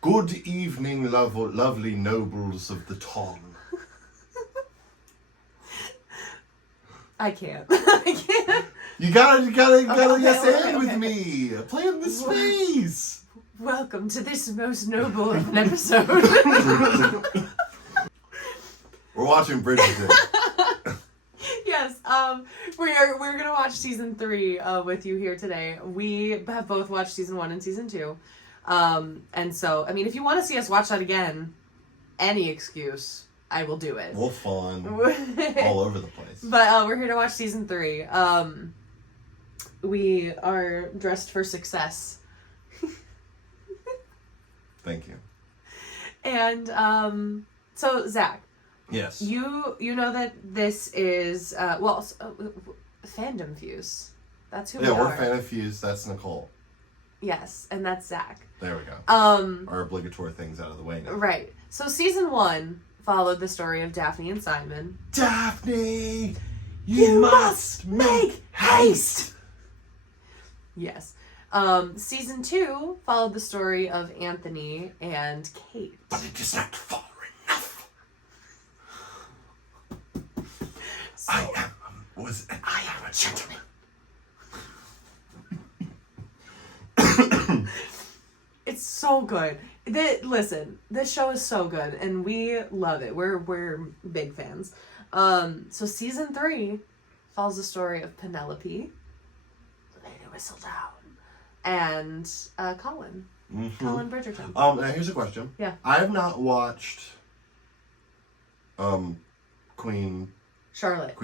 Good evening, lovely nobles of the tongue. I can't. I can't. You gotta yes okay, and with me. Play in the space. Welcome to this most noble of an episode. We're watching Bridgerton. Yes, we're gonna watch season 3 with you here today. We have both watched season 1 and season 2, and so I mean, if you want to see us watch that again, any excuse, I will do it. We'll fun all over the place. But we're here to watch season 3. We are dressed for success. Thank you. And so Zach. Yes. You know that this is Fandom Fuse. That's who we are. Yeah, we're Fandom Fuse. That's Nicole. Yes, and that's Zach. There we go. Our obligatory things out of the way now. Right. So season 1 followed the story of Daphne and Simon. Daphne, you must make haste. Yes. Season 2 followed the story of Anthony and Kate. But it is not far enough. So, I am a gentleman. It's so good. Listen, this show is so good, and we love it. We're big fans. So season 3 follows the story of Penelope, Lady Whistledown, and Colin. Mm-hmm. Colin Bridgerton. Now here's a question. Yeah. I have not watched Queen Charlotte.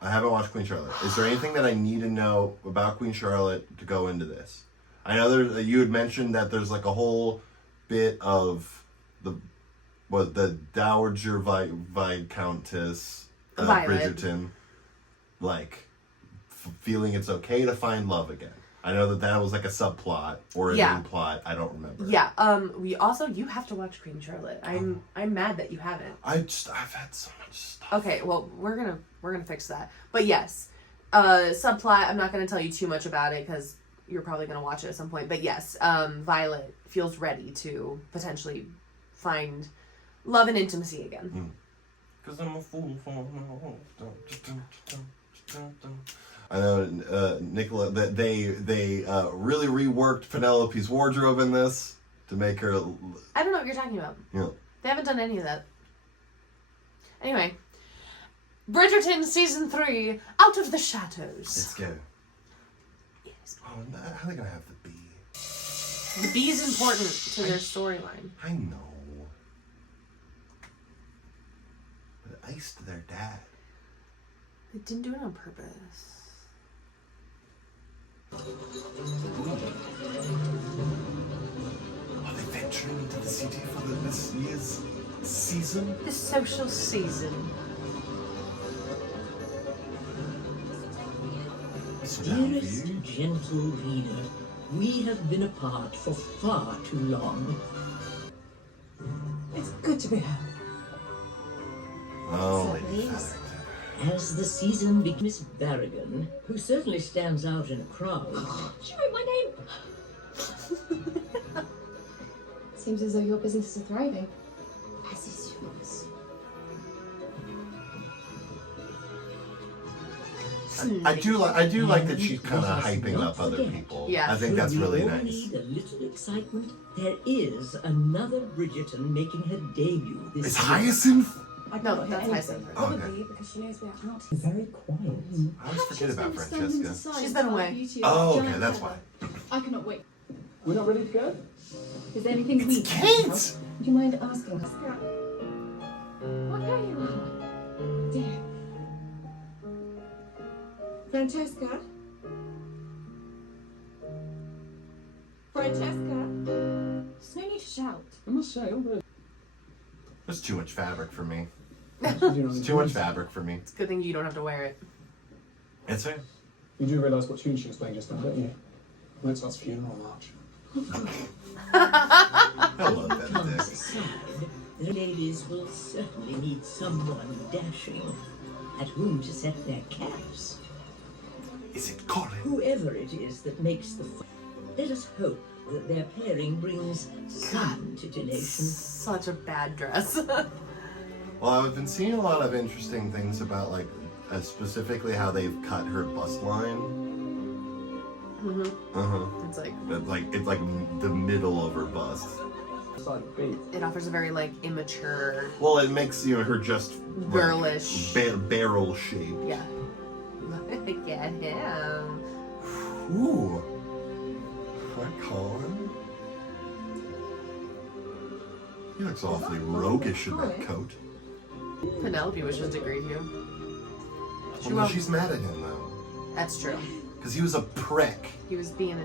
I haven't watched Queen Charlotte. Is there anything that I need to know about Queen Charlotte to go into this? I know you had mentioned that there's like a whole bit of the Dowager Viscountess Bridgerton, like feeling it's okay to find love again. I know that was like a subplot or a main plot. I don't remember. Yeah. You have to watch Queen Charlotte. I'm mad that you haven't. I've had so much stuff. Okay, well we're gonna fix that. But yes, subplot. I'm not gonna tell you too much about it because you're probably gonna watch it at some point. But yes, Violet feels ready to potentially find love and intimacy again. Because I'm a fool for I know Nicola that they really reworked Penelope's wardrobe in this to make her. I don't know what you're talking about. Yeah. They haven't done any of that. Anyway, Bridgerton season 3, Out of the Shadows. Let's go. Yes. Oh, how are they gonna have the bee? The bee's important to their storyline. I know. But it iced their dad. They didn't do it on purpose. Are they venturing into the city for this year's season? The social season. Dearest gentle reader, we have been apart for far too long. It's good to be home. Oh, So Lady please. Featherington. As the season begins, Miss Barrigan, who certainly stands out in a crowd, She wrote my name. Seems as though your business is thriving. As is yours. I do like that she's kind of hyping up other people. Yeah. I think that's should we really all nice. need a little excitement? There is another Bridgerton making her debut this Is year. Hyacinth? I No, can't that's hear Hyacinth. anything. Oh, okay. Probably because she knows we're out. Very quiet. I always forget about Francesca. She's been away. Oh, okay, that's why. I cannot wait. We're not ready to go? Is there anything we It's Kate! Do you mind asking us? What are you? Dear. Francesca? Francesca? There's no need to shout. I must say, although There's too much fabric for me. you It's too much fabric for me. It's a good thing you don't have to wear it. It's fair. You do realise what tune she was playing just now, don't you? Mozart's funeral march. I love that Comes dick. aside, the ladies will certainly need someone dashing at whom to set their caps. Is it Colin? Whoever it is that makes the let us hope that their pairing brings some titillation. Such a bad dress. Well, I've been seeing a lot of interesting things about like specifically how they've cut her bust line. It's like It's like the middle of her bust. it offers a very like immature, Well, it makes her just like, girlish. barrel shape. Yeah. Look at him. Ooh. Hi, Colin. He looks awfully roguish in that coat. Penelope was just agreed to. Well, she's mad at him though, That's true. because he was a prick. He was being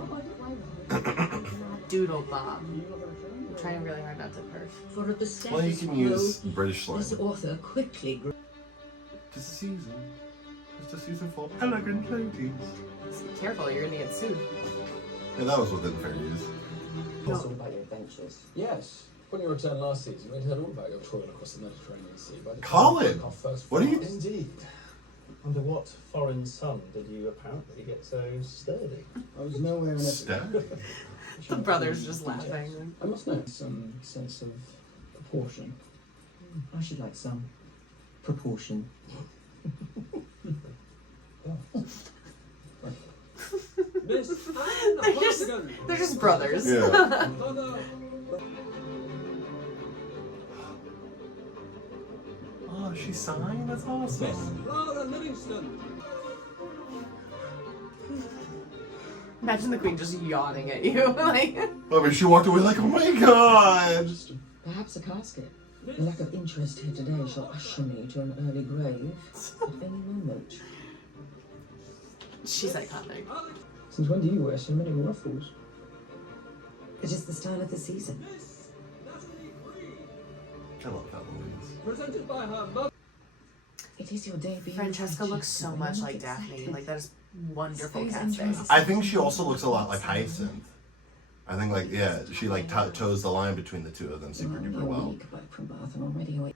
a doodle bob. I'm trying really hard not to curse. For at the status Well, you can use British slang. this author quickly grew. Just a season. Just a season full of elegant ladies. Just be careful, you're gonna get sued. Yeah, that was within fair use. It's all about your adventures. Yes. When you returned last season, we heard all about your toil across the Mediterranean Sea. By the Colin! our first What are you- flight. Indeed. Under what foreign sun did you apparently get so sturdy? I was nowhere in it. Stab. The brother's just laughing. I must know some sense of proportion. I should like some proportion. Miss, They're just brothers. Yeah. Oh, she's signed? That's awesome. Imagine the queen just yawning at you. Like, I mean, she walked away like, oh my god! Perhaps a casket. The lack of interest here today shall usher me to an early grave at any moment. she's iconic. Since when do you wear so many ruffles? It is the style of the season. I love Eloise. Presented by her mother. It is your debut. Francesca looks so much like Daphne. Like, that is wonderful casting. I think she also looks a lot like Hyacinth. I think, like, yeah, she, like, toes the line between the two of them super duper well. Week back from Bath and already awake.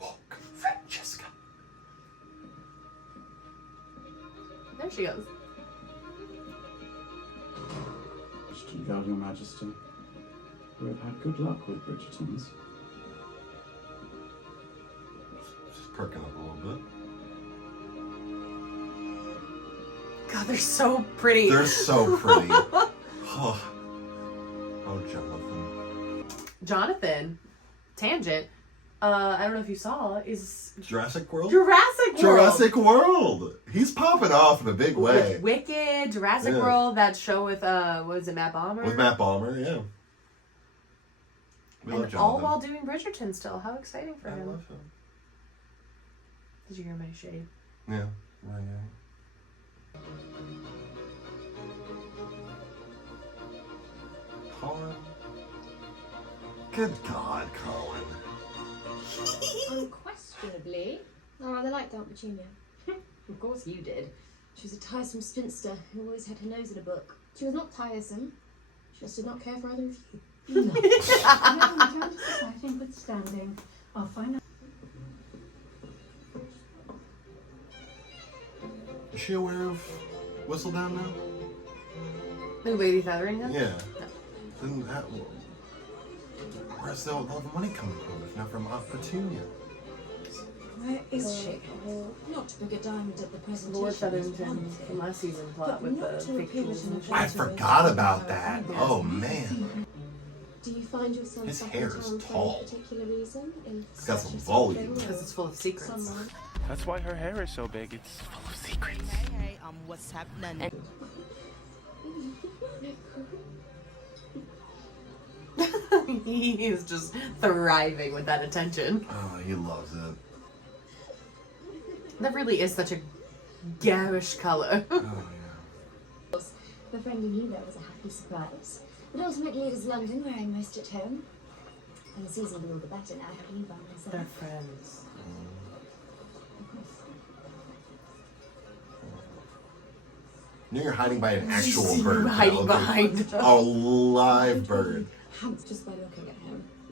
Walk, Francesca. There she goes. Your Majesty, we have had good luck with Bridgertons. Just perking up a little bit. God, they're so pretty. They're so pretty. Oh, Jonathan. Jonathan, tangent. I don't know if you saw, is Jurassic World? Jurassic World. Jurassic World! He's popping off in a big way. With Wicked, Jurassic Yeah. World, that show with what was it, Matt Bomer? With Matt Bomer, yeah. We love And Jonathan. all while doing Bridgerton still. How exciting for I him. love him. Did you hear my shade? Yeah. Right, yeah. Colin. Good God, Colin. Unquestionably, I rather liked Aunt Petunia. Of course you did. She was a tiresome spinster who always had her nose in a book. She was not tiresome. She just did not care for either of you. No. Majority society in good standing. I'll find out. Is she aware of Whistledown now? The Lady Featheringham? Yeah. Then that, where's all the money coming from if not from Aunt Petunia? Where is she? Not to pick a diamond at the presentation. Lord is one Featherington thing, from last season plot but with the not to fake appear tools in and a shit. I forgot about that. Oh man. Do you find yourself His back hair in is town for tall. any particular reason? It's got some volume. Because it's full of secrets. Someone? That's why her hair is so big. It's full of secrets. Hey, what's happening? He is just thriving with that attention. Oh, he loves it. That really is such a garish color. Oh yeah. The friend in you there was a happy surprise. But ultimately it is London where I'm most at home. And the season will be all the better now having you by my They're side. friends. You know you're hiding by an actual See you bird. hiding Penelope. behind A live bird. Just by looking at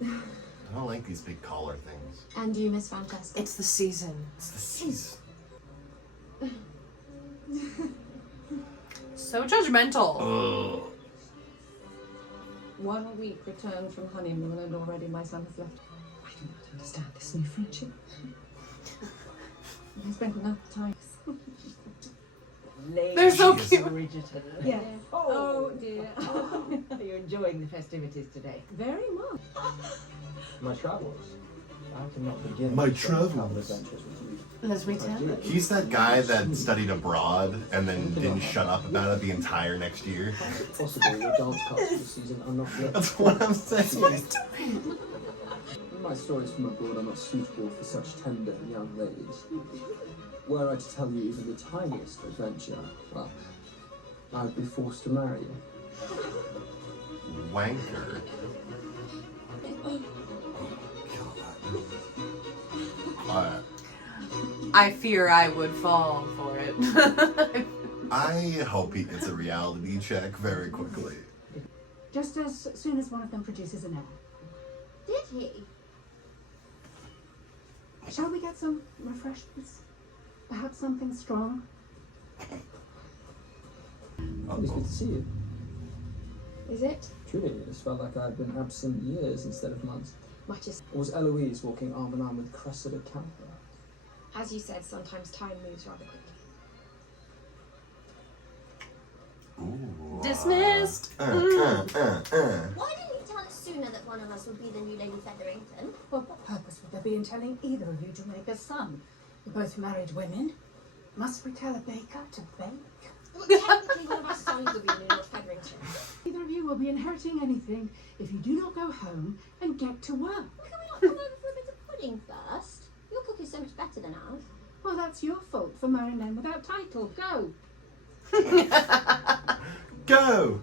him. I don't like these big collar things. And you, Miss Francesca? It's the season. It's the season. So judgmental. Ugh. 1 week returned from honeymoon and already my son has left. I do not understand this new friendship. I spent enough time. They're so cute. Bridgerton. Yeah. Oh dear. Are you enjoying the festivities today? Very much. My travels. I cannot begin. My to travel travels. adventures with you. Let's wait till. He's that guy that studied abroad and then didn't shut up about it the entire next year. Possibly your dance cards for the season are not yet. That's what I'm saying. My stories from abroad are not suitable for such tender young ladies. Were I to tell you even the tiniest adventure, well, I'd be forced to marry you. Wanker. I fear I would fall for it. I hope he gets a reality check very quickly. Just as soon as one of them produces an error. Did he? Shall we get some refreshments? Perhaps something strong? It's good to see you. Is it? Truly, it's felt like I've been absent years instead of months. Much as, Or was Eloise walking arm in arm with Cressida Camper? as you said, sometimes time moves rather quickly. Ooh. Dismissed. Why didn't you tell us sooner that one of us would be the new Lady Featherington? Well, what purpose would there be in telling either of you to make a son? You're both married women. Must we tell a baker to bake? Well, technically, one of our sons will be the new Lord Featherington. Neither of you will be inheriting anything if you do not go home and get to work. Well, can we not come over for a bit of pudding first? Your cook is so much better than ours. Well, that's your fault for marrying men without title. Go. Go!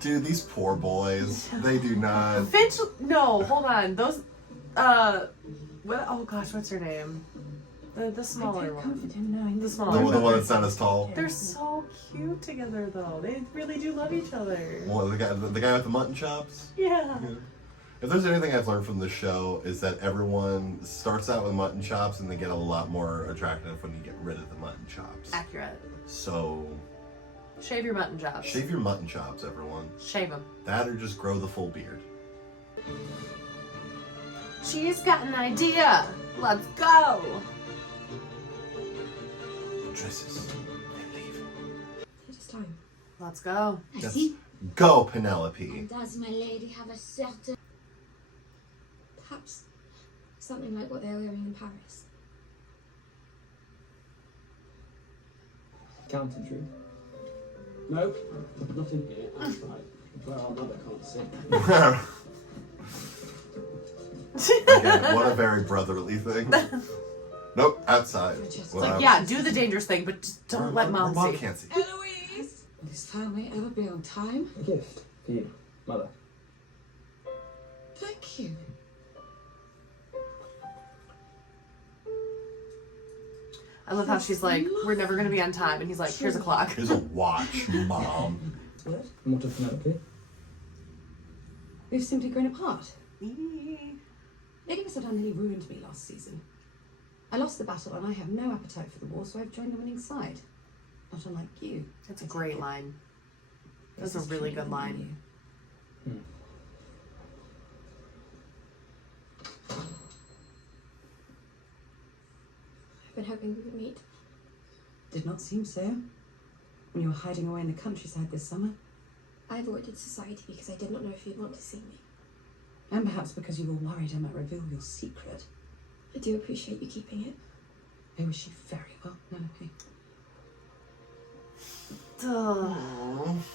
Dude, these poor boys. They do not. Finch. No, hold on. Those. What? Oh gosh, what's her name? The smaller I take one. comfort in knowing The that smaller The one that's not as tall. They're so cute together, though. They really do love each other. Well, the guy with the mutton chops. Yeah. If there's anything I've learned from this show is that everyone starts out with mutton chops and they get a lot more attractive when you get rid of the mutton chops. Accurate. So Shave your mutton chops. shave your mutton chops, everyone. Shave them. That or just grow the full beard. She's got an idea. Let's go. Dresses. It is time. Let's go. Let's go, Penelope. And does my lady have a certain... Perhaps something like what they're wearing in Paris. Counting truth. Nope, not in here. Outside, where our mother can't see. Again, what a very brotherly thing. Nope, outside. It's like, yeah, do the dangerous thing, but just don't let mom see. Can't see. Eloise! Will this family ever be on time? A gift for you, mother. Thank you. I love how she's like, we're never going to be on time. And he's like, here's a clock. Here's a watch, Mom. And what of Penelope? we've simply grown apart. Eee. Lady Whistledown nearly ruined me last season. I lost the battle and I have no appetite for the war, so I've joined the winning side. Not unlike you. That's a great line. That's a really good line. I've been hoping we would meet. Did not seem so. When you were hiding away in the countryside this summer. I avoided society because I did not know if you'd want to see me. And perhaps because you were worried I might reveal your secret. I do appreciate you keeping it. I wish you very well, Penelope.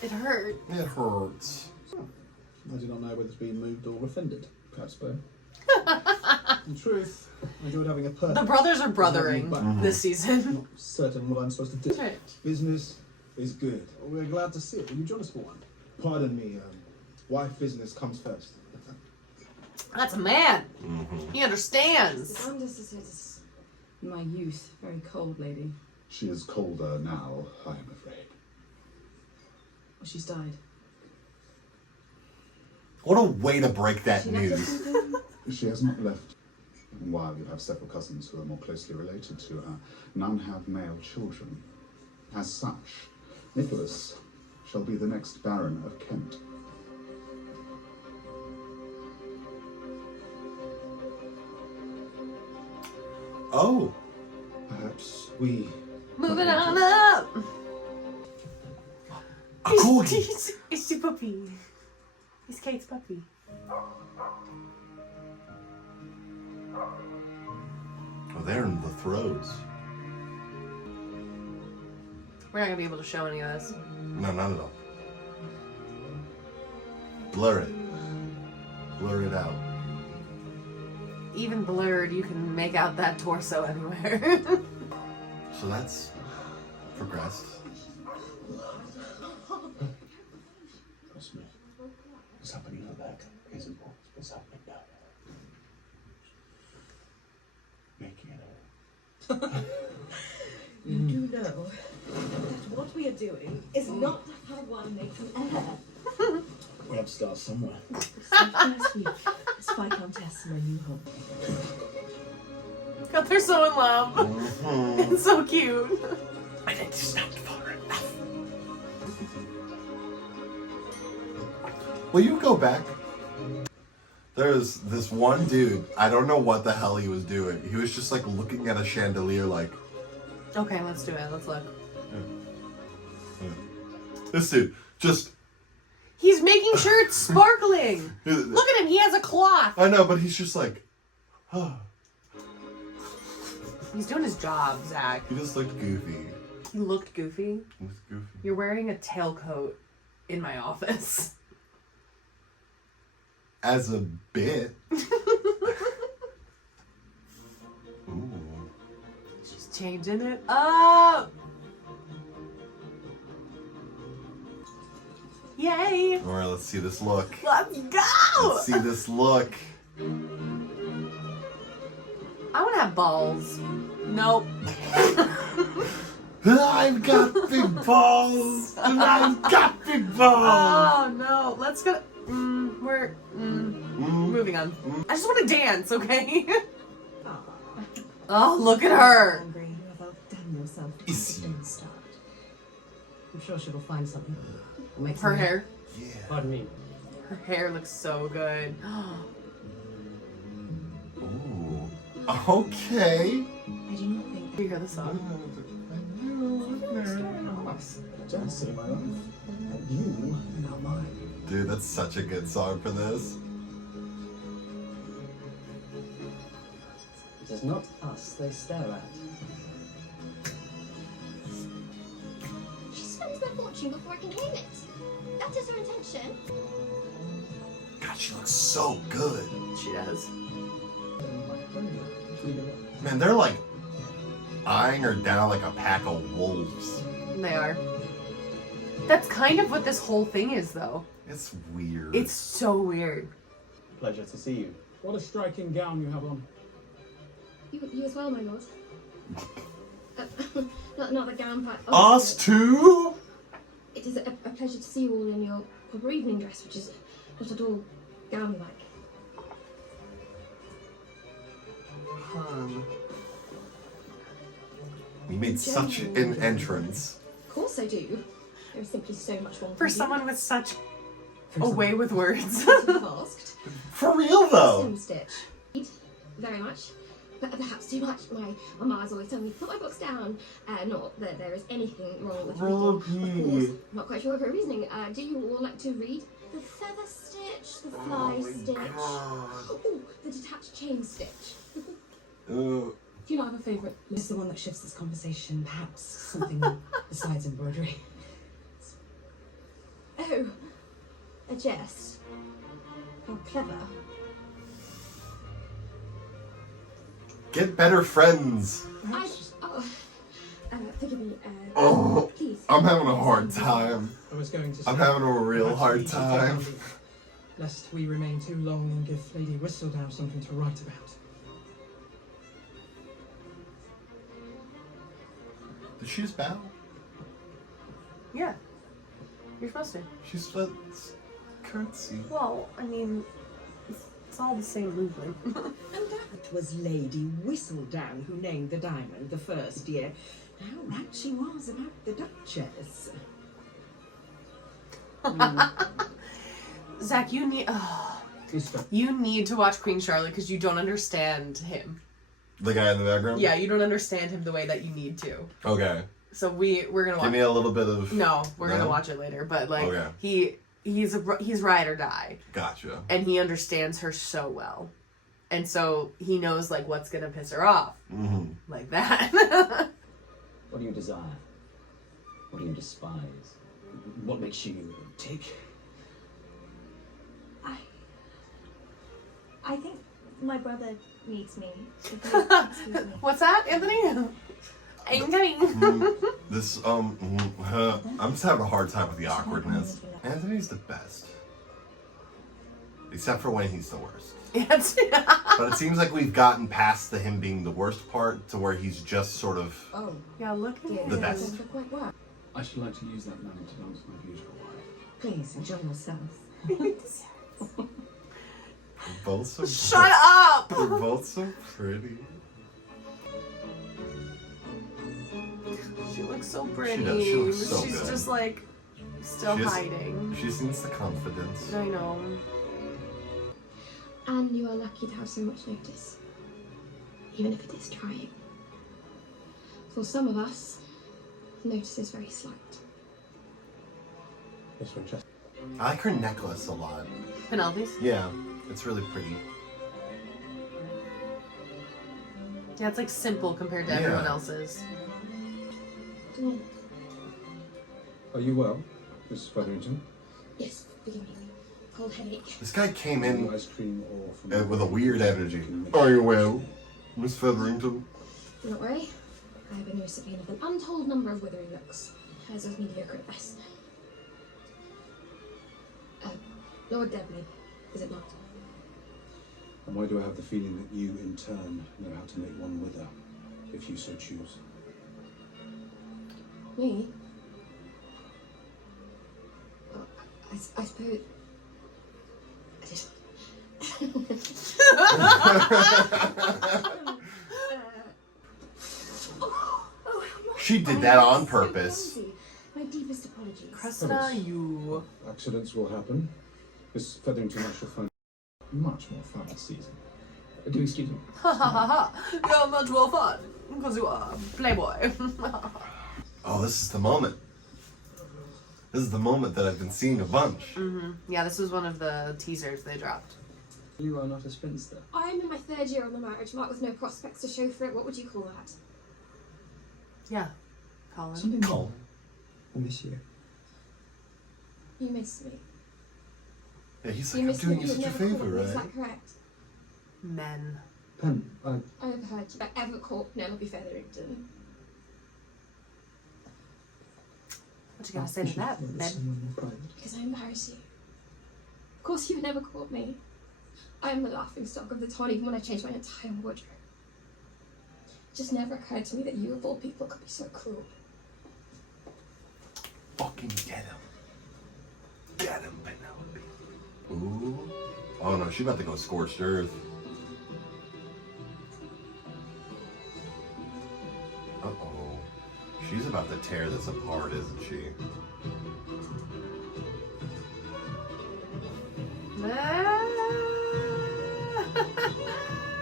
It hurt. It hurts. I do not know whether to be moved or offended. Perhaps both. In truth, I enjoyed having a purpose. The brothers are brothering this season. Not certain what I'm supposed to do. Right. Business is good. We're glad to see it. Will you join us for one? Pardon me, wife business comes first. That's a man. He understands. This is my youth. Very cold lady. She is colder now, I am afraid. Well, she's died. What a way to break that news. She has not left While you have several cousins who are more closely related to her, none have male children. As such, Nicholas shall be the next Baron of Kent. Oh. Perhaps we... Moving on up. A corgi. It's the puppy. It's Kate's puppy. Oh, they're in the throes. We're not gonna be able to show any of this. No, not at all. Blur it. Blur it out. Even blurred, you can make out that torso anywhere. So that's progressed. Trust me. What's happening in the back is important. What's happening now? Making it You do know that what we are doing is not how one makes an error. We have to start somewhere. First week, spy contest in my new home. God, they're so in love. Mm-hmm. It's so cute. I didn't stop far enough. Will you go back? There's this one dude, I don't know what the hell he was doing. He was just like looking at a chandelier like... Okay, let's do it. Let's look. This dude, just... He's making sure it's sparkling. Look at him. He has a cloth. I know, but he's just like... He's doing his job, Zach. He just looked goofy. He looked goofy. He was goofy. You're wearing a tailcoat in my office. As a bit. Ooh. She's changing it up. Yay. Alright, let's see this look. Let's go. Let's see this look. I want to have balls. Nope. I've got big balls. And I've got big balls. Oh no. Let's go. We're moving on. I just want to dance, okay? Oh, look at her. Hungry, you have outdone yourself. Easy. Start. I'm sure she will find something. We'll make Her some- hair. Yeah. Pardon me. Her hair looks so good. Ooh. Okay. I do not think. You hear the song? Don't say my life. And you are not mine. Dude, that's such a good song for this. It is not us they stare at. She spends their fortune before I can claim it. That is her intention. God, she looks so good. She does. Man, they're like eyeing her down like a pack of wolves. They are. That's kind of what this whole thing is, though. It's weird. It's so weird. Pleasure to see you. What a striking gown you have on. You as well, my lord. Not the gown part. Us too? It is a pleasure to see you all in your proper evening dress, which is not at all gown-like. We made such an entrance. Of course I do. There is simply so much one For can do. someone with such a way with words. Asked. For real though. Sim stitch. Very much. But perhaps too much. My mama's always telling me to put my books down. Not that there is anything wrong with reading. Of course, I'm not quite sure of her reasoning. Do you all like to read? The feather stitch, the fly stitch. Oh, the detached chain stitch. Do you not have a favourite? Is the one that shifts this conversation? Perhaps something besides embroidery. Oh, a jest. How clever. Get better friends. Forgive me. Oh, please. I'm having a hard time. I was going to say, I'm having a real perhaps hard we should take time. our leave, lest we remain too long and give Lady Whistledown something to write about. Did she just bow? Yeah. You're supposed to. She's curtsy. Well, I mean, It's all the same movement. And that was Lady Whistledown who named the diamond the first year. How right she was about the Duchess. Zach, you need to watch Queen Charlotte because you don't understand him. The guy in the background? Yeah, you don't understand him the way that you need to. Okay. So we're gonna watch. Give me a little bit of. No, we're gonna watch it later. But like, okay. he's ride or die. Gotcha. And he understands her so well, and so he knows like what's gonna piss her off, like that. What do you desire? What do you despise? What makes you tick? I think my brother needs me. What's that, Anthony? I'm coming. This I'm just having a hard time with the awkwardness. Anthony's the best, except for when he's the worst. But it seems like we've gotten past him being the worst part to where he's just sort of the best. I should like to use that moment to dance my beautiful wife. Please enjoy yourself. They're both so Shut up! They're both so pretty. She looks so pretty. She does. She looks so She's good. just like still hiding. She just needs the confidence. I know. And you are lucky to have so much notice, even if it is trying. For some of us, notice is very slight. Yes, Winchester. I like her necklace a lot. Penelope's? Yeah, it's really pretty. Yeah, it's like simple compared to everyone else's. Are you well, Miss Featherington? Yes, forgive me. Cold headache. This guy came in Ice cream or with a weird energy. Are you well, Miss Featherington? Do not worry. I have been a recipient of an untold number of withering looks. Hers was mediocre at best. Lord Debley, is it not? And why do I have the feeling that you, in turn, know how to make one wither, if you so choose? Me? Well, I suppose... She did that on purpose. My deepest apologies. Cressida, you... Accidents will happen. Miss Featherington, I shall find much more fun this season. Do excuse me. Ha ha ha ha! You're much more fun because you are Playboy. Oh, this is the moment. This is the moment that I've been seeing a bunch. Yeah, this was one of the teasers they dropped. You are not a spinster. I'm in my 3rd year on the marriage mark with no prospects to show for it. What would you call that? Yeah, Colin. Something wrong. I miss you. You miss me. Yeah, he's You like, I'm miss doing me. you You've such a never favor, caught me. Is right? that correct? Men. Pen, I overheard you ever caught Penelope Featherington. What you gotta say to that, Ben? Because I embarrass you. Of course you never caught me. I am the laughing stock of the town even when I changed my entire wardrobe. It just never occurred to me that you of all people could be so cruel. Fucking get him. Get him, Penelope. Ooh. Oh no, she's about to go scorched earth. Uh-oh. She's about to tear this apart, isn't she?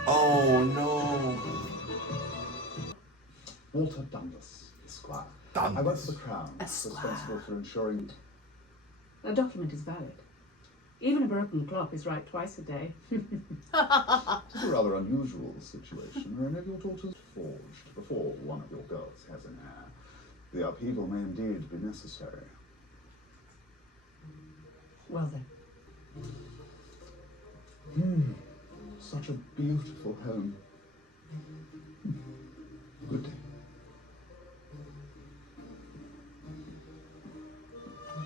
Oh no. Walter Dundas, Esquire. Dundas. I work for the Crown, responsible for ensuring... The document is valid. Even a broken clock is right twice a day. It is a rather unusual situation where any of your daughters forged before one of your girls has an heir. The upheaval may indeed be necessary. Well then. Such a beautiful home. Good day.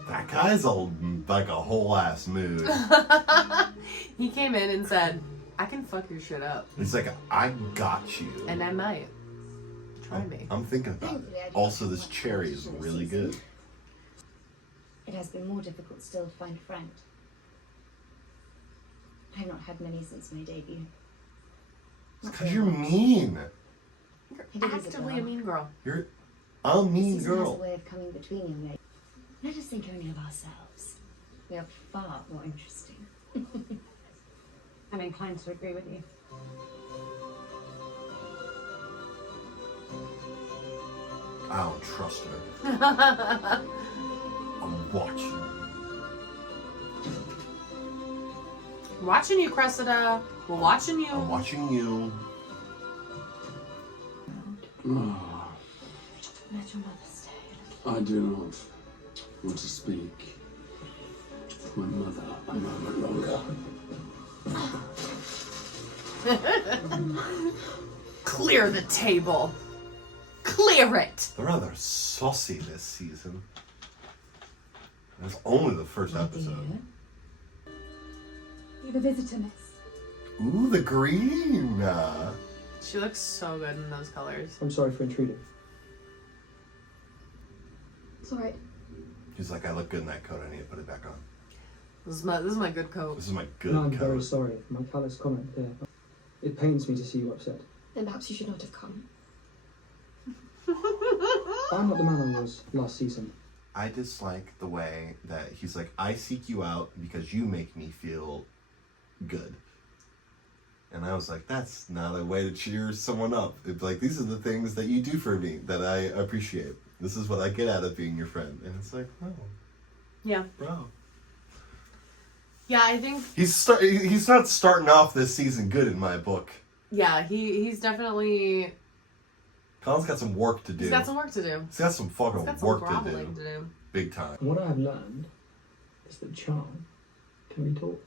That guy's like a whole ass mood. He came in and said, I can fuck your shit up. He's like, I got you. And I might. Try me. I'm thinking about it. Also, this cherry is really good. It has been more difficult still to find a friend. I've not had many since my debut. It's because you're mean. You're actively a mean girl. You're a mean Season has a girl. way of coming between young ladies. Let us think only of ourselves. We are far more interesting. I'm inclined to agree with you. I don't trust her. I'm watching. Watching you, Cressida. We're watching you. I'm watching you. Oh, Let your mother stay. I do not want to speak with my mother a moment longer. Clear the table. Clear it. They're rather saucy this season. It's only the first episode. You have a visitor, miss. Ooh, the green. She looks so good in those colors. I'm sorry for intruding. It's alright. He's like, I look good in that coat. I need to put it back on. This is my good coat. This is my good No, I'm coat. very sorry for my callous comment there. It pains me to see you upset. Then perhaps you should not have come. I'm not the man I was last season. I dislike the way that he's like, I seek you out because you make me feel good. And I was like, that's not a way to cheer someone up. It's like, these are the things that you do for me that I appreciate. This is what I get out of being your friend. And it's like, oh, Yeah. bro. Yeah, I think. He's not starting off this season good in my book. Yeah, he's definitely. Colin's got some work to do. He's got some work to do. He's got some fucking He's got some work to groveling do. to do. Big time. What I have learned is that charm can be taught.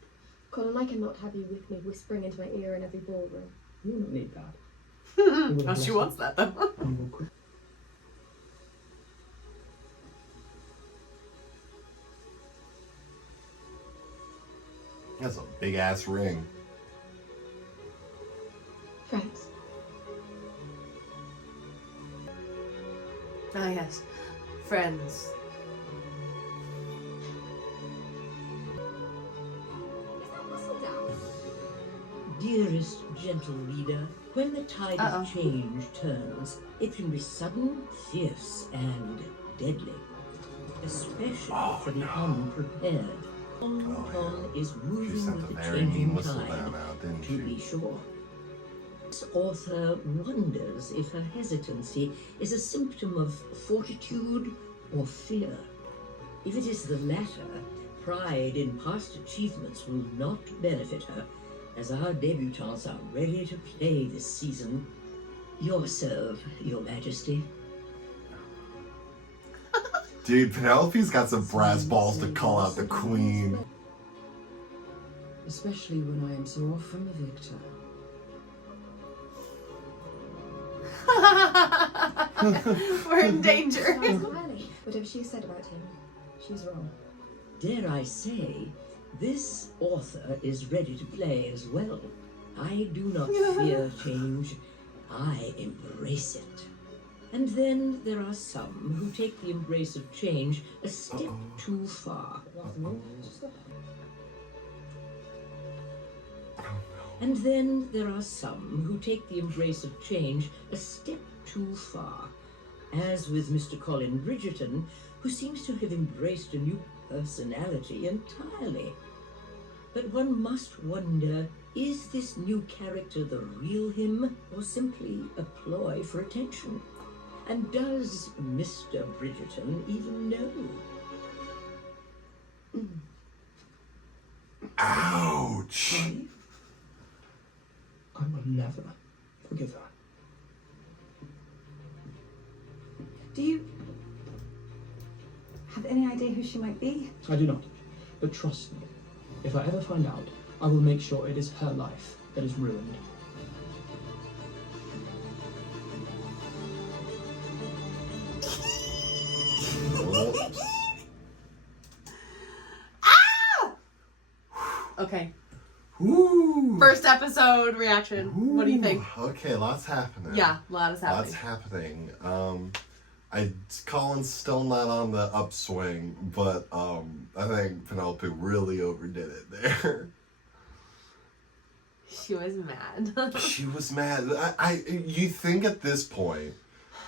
Colin, I cannot have you with me whispering into my ear in every ballroom. You will not need that. Oh, she wants that though. You will quit. That's a big ass ring. Friends. Ah, yes. Friends. Is that Whistledown? Dearest gentle reader, when the tide of change turns, it can be sudden, fierce, and deadly. Especially for the unprepared. Tom is She moving sent with a the very mean changing Whistledown tide, out, didn't to be she? sure. This author wonders if her hesitancy is a symptom of fortitude or fear. If it is the latter, pride in past achievements will not benefit her, as our debutantes are ready to play this season. Your serve, Your Majesty. Dude, Penelope's got some brass balls to call out the queen. Especially when I am so often the victor. We're in danger. Entirely. Whatever she said about him, she's wrong. Dare I say, this author is ready to play as well. I do not fear change, I embrace it. And then there are some who take the embrace of change a step too far. And then there are some who take the embrace of change a step too far, as with Mr. Colin Bridgerton, who seems to have embraced a new personality entirely. But one must wonder, is this new character the real him, or simply a ploy for attention? And does Mr. Bridgerton even know? Ouch! I will never forgive her. Do you have any idea who she might be? I do not. But trust me, if I ever find out, I will make sure it is her life that is ruined. Okay. Ooh. First episode reaction. What do you think? Okay, lots happening. Yeah, a lot is happening. Lots happening. Colin's still not on the upswing, but I think Penelope really overdid it there. She was mad. She was mad. You think at this point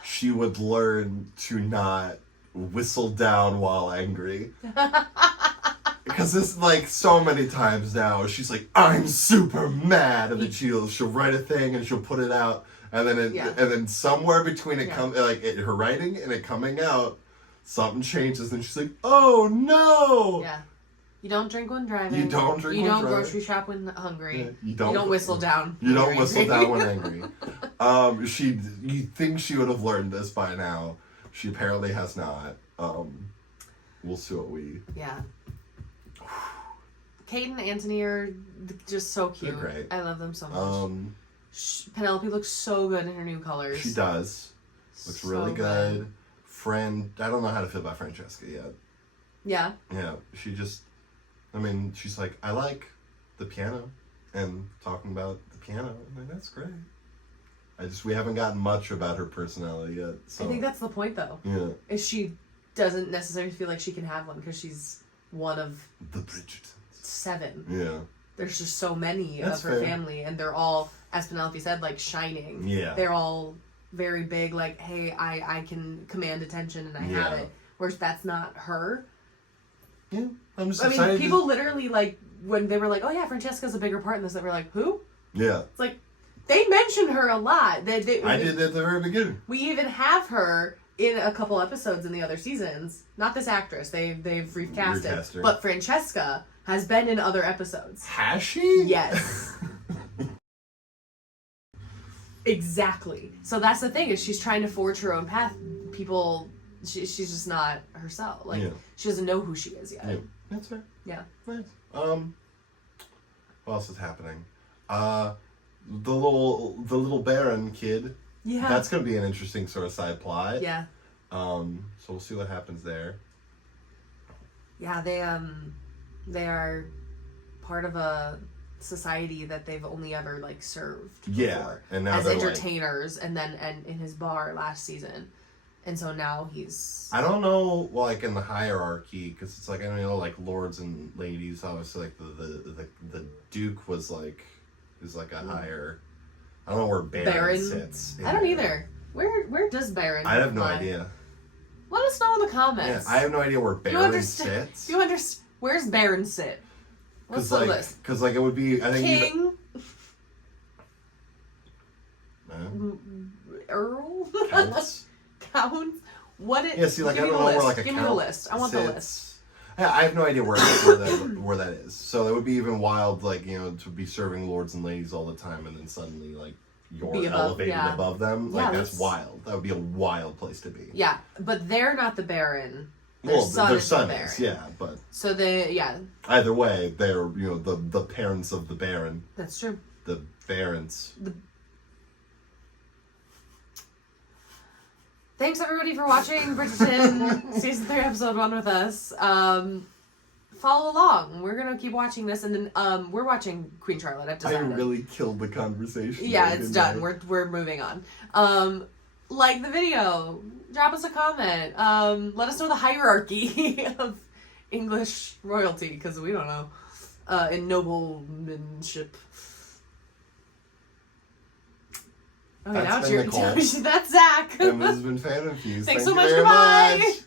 she would learn to not whistle down while angry? Because it's like so many times now she's like, I'm super mad, and then she'll write a thing and she'll put it out, and then and then somewhere between it her writing and it coming out, something changes and she's like, oh no. Yeah. You don't drink when driving. You don't drink when driving. Grocery shop when hungry. Yeah, you don't whistle down. You don't whistle down when angry. You think she would have learned this by now. She apparently has not. We'll see what we... Yeah. Kate and Anthony are just so cute. They're great. I love them so much. Penelope looks so good in her new colors. She does. Looks really good. I don't know how to feel about Francesca yet. Yeah. Yeah. She's like, I like the piano and talking about the piano. I'm like, that's great. We haven't gotten much about her personality yet. So. I think that's the point, though. Yeah. Is she doesn't necessarily feel like she can have one because she's one of the Bridgertons. 7. Yeah. There's just so many That's of her fair. family, and they're all, as Penelope said, like shining. Yeah. They're all very big, like, hey, I can command attention and I have it. Whereas that's not her. Yeah. I'm just excited. People literally, like, when they were like, oh yeah, Francesca's a bigger part in this, they were like, who? Yeah. It's like, they mentioned her a lot. I did at the very beginning. We even have her in a couple episodes in the other seasons. Not this actress. They've recast her. But Francesca has been in other episodes. Has she? Yes. Exactly. So that's the thing, is she's trying to forge her own path. She's just not herself. Like, she doesn't know who she is yet. Yeah. That's fair. Yeah. Nice. What else is happening? The little Baron kid. Yeah. That's gonna be an interesting sort of side plot. Yeah. So we'll see what happens there. Yeah, they are part of a society that they've only ever like served before, and now as they're entertainers, and in his bar last season, and so now he's. I don't know, like in the hierarchy, because it's like I don't know, like lords and ladies. Obviously, like the Duke is like a higher. I don't know where Baron sits. I don't either. Where does Baron? I have no lie? idea. Let us know in the comments. Yeah, I have no idea where Baron sits. Do you understand? Where's Baron sit? What's the list? Because like it would be, I think King. Earl. Counts. Counts. What? See, like I don't know where like a Give me the list. I want the list. Yeah, I have no idea where that is. So it would be even wild, like to be serving lords and ladies all the time, and then suddenly like you're elevated above them. Like that's wild. That would be a wild place to be. Yeah, but they're not the Baron. Their son is the Baron. But so either way, they're the parents of the Baron. That's true. The Barons. Thanks everybody for watching Bridgerton season 3 episode 1 with us. Follow along. We're gonna keep watching this, and then we're watching Queen Charlotte. I've decided. I really killed the conversation. Yeah, it's done. We're moving on. Like the video. Drop us a comment. Let us know the hierarchy of English royalty, because we don't know. In noblemanship. Okay, That's now it's your Nicole. That's Zach. And this has been Fan Infused. Thanks Thank so you much. very Goodbye. much.